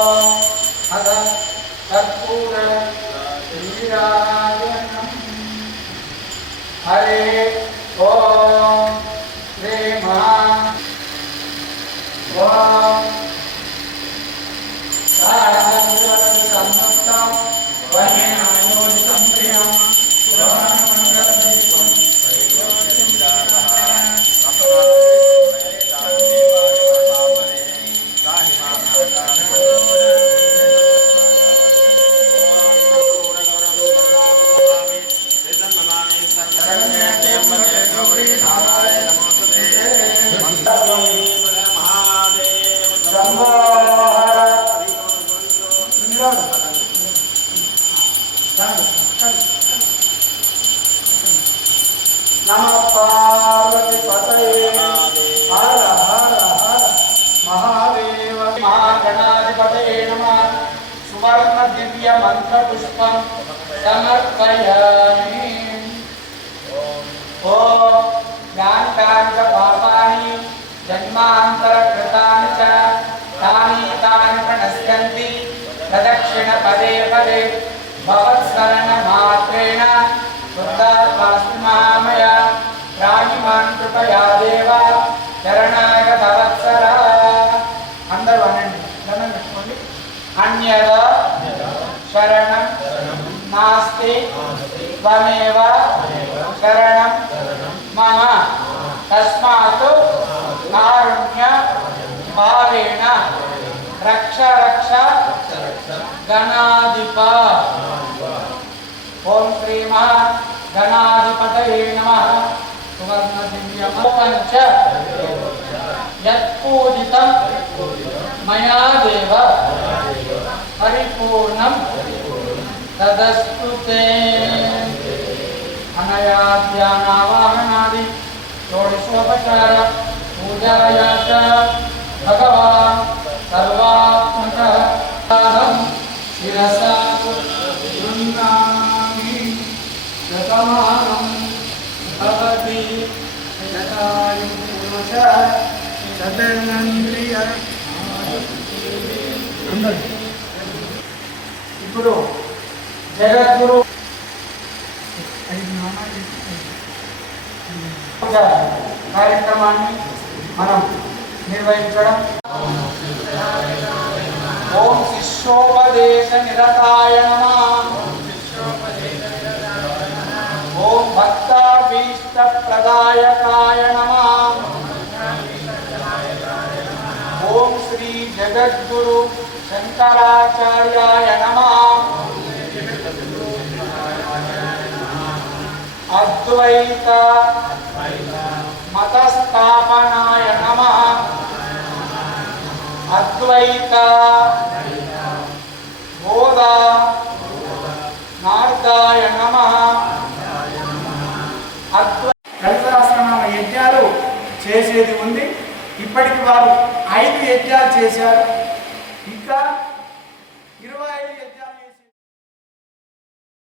अद कर्पूर नीराजनम हरे ओम प्रेम ओम सम्मतम वने आयोजितं प्रियं पुराणमंगलदीपं नमः पार्वती पतये हर हर हर महादेव महागणाधिपतये नमः सुवर्ण दिव्य मंत्र पुष्पं समर्पयामि ओम ज्ञानकांच पापानि जन्मान्तरकृतानि च तानि प्रणश्यन्ति प्रदक्षिण पदे पदे भवत्सरणमात्रेण शुद्धात्मास्मया राणिमान् कृपया देव शरणागतवत्सरा अंदर वनंడి దండం పెట్టుకోండి అన్యద శరణం నాస్తి త్వమేవ శరణం మమ తస్మాత్ కారుణ్య భావేన రక్ష రక్ష గణాధిప ओम श्री महागणाधिपतये नमः सुवर्ण दिव्यमपञ्च यत्पूजितं मया देव परिपूर्णं तदस्तु ते अनया ध्यानावाहनादि षोडशोपचार पूजाया च भगवान् सर्वात्मकः शिरसा शतमानं भवति शतायुः शतेन्द्रिय ఇప్పుడు జగద్గురు కార్యక్రమాన్ని మనం నిర్వహించడం ఓం శిష్యోపదేశ నిరతాయ నమః ओम भक्ताभीष्ट प्रदायकाय नमः ओम श्री जगद्गुरु शंकराचार्याय नमः अद्वैत मतस्थापनाय नमः अद्वैत बोधा नार्दाय नमः యజ్ఞాలు చేసేది ఉంది. ఇప్పటికి వారు 5 యజ్ఞాలు చేశారు.